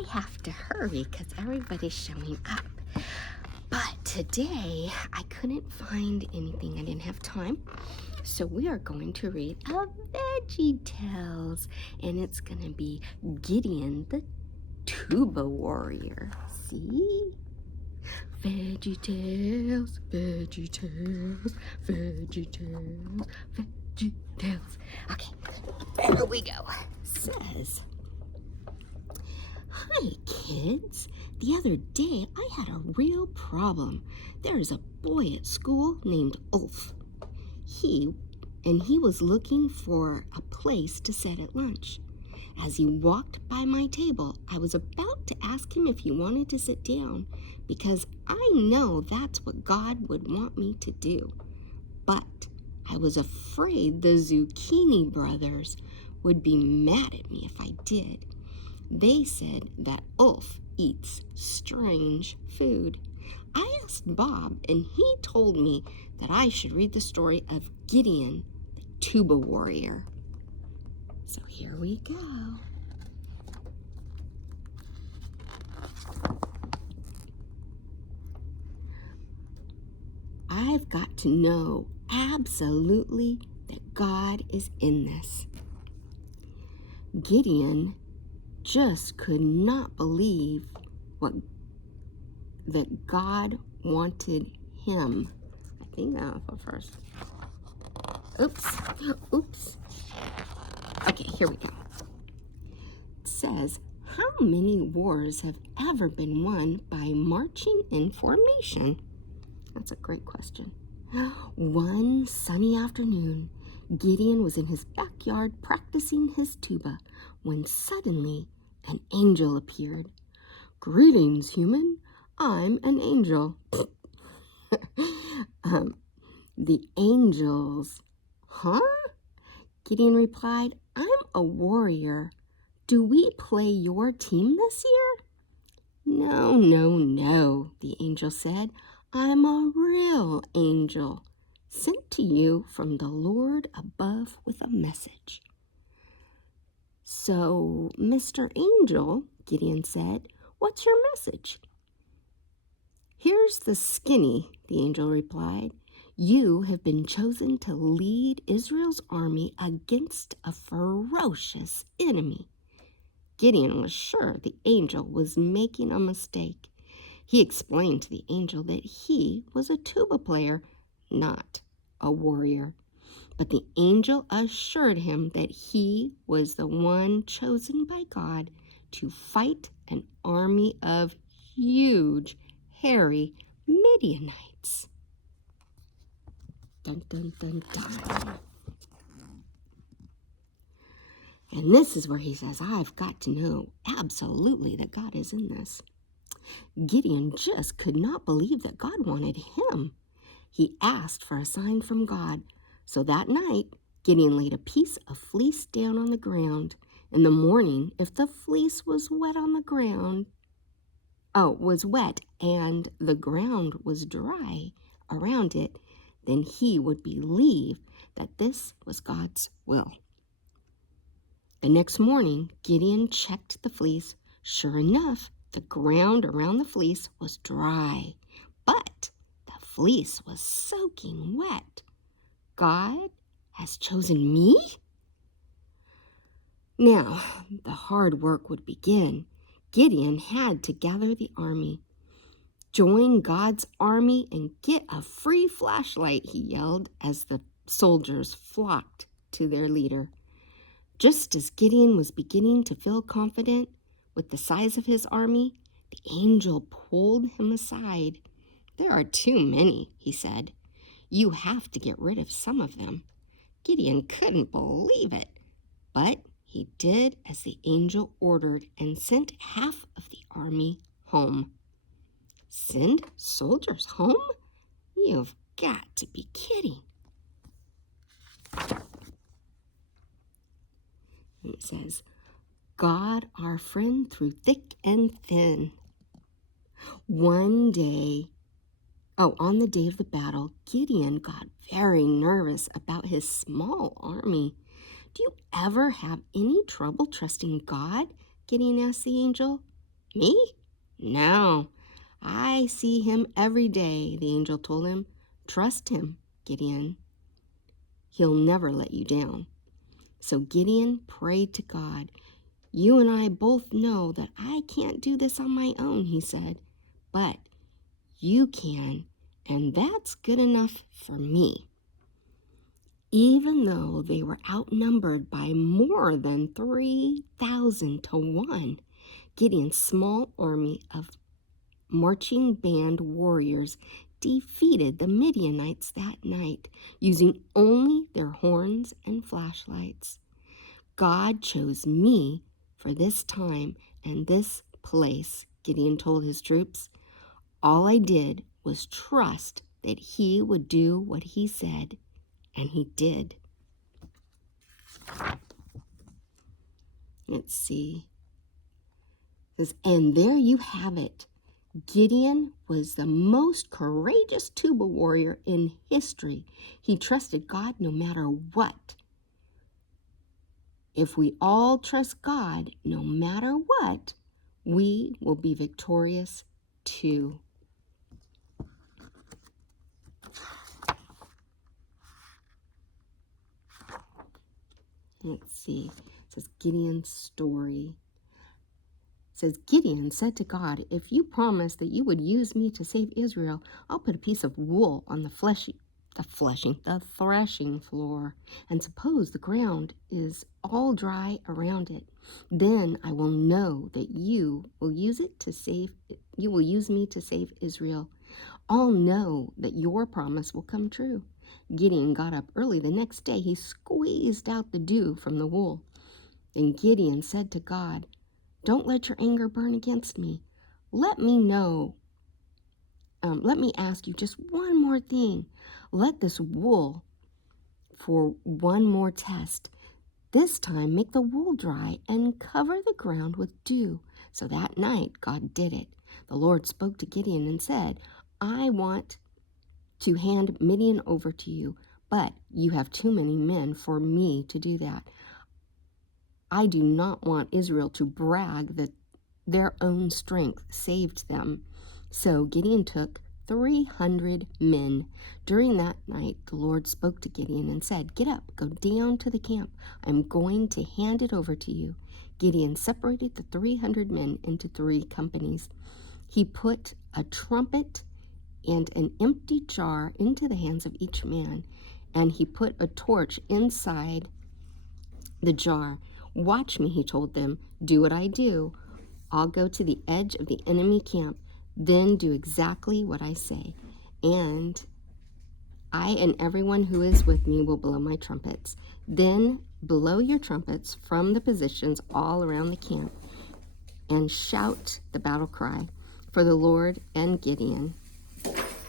I have to hurry because everybody's showing up. But today, I couldn't find anything. I didn't have time. So we are going to read a Veggie Tales. And it's going to be Gideon the Tuba Warrior. See? Veggie Tales, Veggie Tales, Veggie Tales, Veggie Tales. Okay, here we go. Says, "Hi, kids. The other day, I had a real problem. There is a boy at school named Ulf. He was looking for a place to sit at lunch. As he walked by my table, I was about to ask him if he wanted to sit down because I know that's what God would want me to do. But I was afraid the Zucchini brothers would be mad at me if I did. They said that Ulf eats strange food. I asked Bob, and he told me that I should read the story of Gideon, the Tuba Warrior. So here we go. I've got to know absolutely that God is in this. Gideon just could not believe that God wanted him. I think that'll go first. Oops. Okay, here we go. It says, how many wars have ever been won by marching in formation? That's a great question. One sunny afternoon, Gideon was in his backyard practicing his tuba when suddenly an angel appeared. Greetings, human. I'm an angel. The angels. Huh? Gideon replied, I'm a warrior. Do we play your team this year? No, the angel said. I'm a real angel, sent to you from the Lord above with a message. So, Mr. Angel, Gideon said, what's your message? Here's the skinny, the angel replied. You have been chosen to lead Israel's army against a ferocious enemy. Gideon was sure the angel was making a mistake. He explained to the angel that he was a tuba player, not a warrior. But the angel assured him that he was the one chosen by God to fight an army of huge, hairy Midianites. Dun, dun, dun, dun. And this is where he says, I've got to know absolutely that God is in this. Gideon just could not believe that God wanted him. He asked for a sign from God. So that night, Gideon laid a piece of fleece down on the ground. In the morning, if the fleece was wet and the ground was dry around it, then he would believe that this was God's will. The next morning, Gideon checked the fleece. Sure enough, the ground around the fleece was dry, but the fleece was soaking wet. God has chosen me? Now, the hard work would begin. Gideon had to gather the army. Join God's army and get a free flashlight, he yelled as the soldiers flocked to their leader. Just as Gideon was beginning to feel confident with the size of his army, the angel pulled him aside. There are too many, he said. You have to get rid of some of them. Gideon couldn't believe it, but he did as the angel ordered and sent half of the army home. Send soldiers home? You've got to be kidding. And it says, God, our friend through thick and thin. On the day of the battle, Gideon got very nervous about his small army. Do you ever have any trouble trusting God? Gideon asked the angel. Me? No. I see him every day, the angel told him. Trust him, Gideon. He'll never let you down. So Gideon prayed to God. You and I both know that I can't do this on my own, he said. But you can, and that's good enough for me. Even though they were outnumbered by more than 3,000 to 1, Gideon's small army of marching band warriors defeated the Midianites that night, using only their horns and flashlights. God chose me for this time and this place, Gideon told his troops. All I did was trust that he would do what he said, and he did. Let's see. It says, and there you have it. Gideon was the most courageous Tuba warrior in history. He trusted God no matter what. If we all trust God no matter what, we will be victorious too. Let's see. It says Gideon's story. It says, Gideon said to God, if you promise that you would use me to save Israel, I'll put a piece of wool on the threshing floor, and suppose the ground is all dry around it. Then I will know that you will use me to save Israel. I'll know that your promise will come true. Gideon got up early the next day. He squeezed out the dew from the wool. Then Gideon said to God, don't let your anger burn against me. Let me ask you just one more thing. Let this wool for one more test. This time make the wool dry and cover the ground with dew. So that night God did it. The Lord spoke to Gideon and said, I want to hand Midian over to you, but you have too many men for me to do that. I do not want Israel to brag that their own strength saved them. So Gideon took 300 men. During that night, the Lord spoke to Gideon and said, get up, go down to the camp. I'm going to hand it over to you. Gideon separated the 300 men into 3 companies. He put a trumpet and an empty jar into the hands of each man, and he put a torch inside the jar. Watch me, he told them. Do what I do. I'll go to the edge of the enemy camp, then do exactly what I say. And I and everyone who is with me will blow my trumpets. Then blow your trumpets from the positions all around the camp and shout the battle cry for the Lord and Gideon.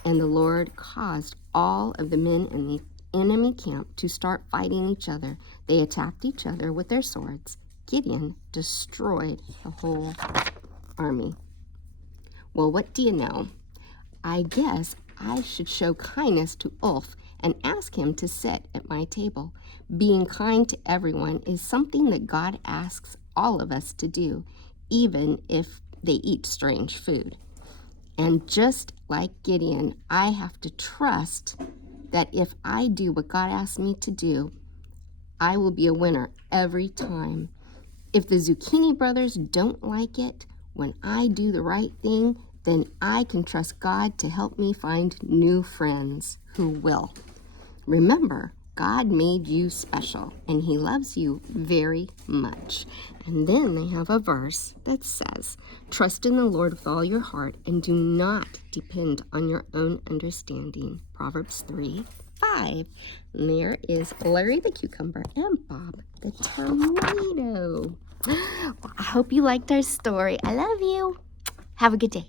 And the Lord caused all of the men in the enemy camp to start fighting each other. They attacked each other with their swords. Gideon destroyed the whole army. Well, what do you know? I guess I should show kindness to Ulf and ask him to sit at my table. Being kind to everyone is something that God asks all of us to do, even if they eat strange food. And just like Gideon, I have to trust that if I do what God asks me to do, I will be a winner every time. If the Zucchini brothers don't like it when I do the right thing, then I can trust God to help me find new friends who will. Remember, God made you special, and he loves you very much. And then they have a verse that says, trust in the Lord with all your heart and do not depend on your own understanding. Proverbs 3:5. And there is Larry the cucumber and Bob the tomato. Well, I hope you liked our story. I love you. Have a good day.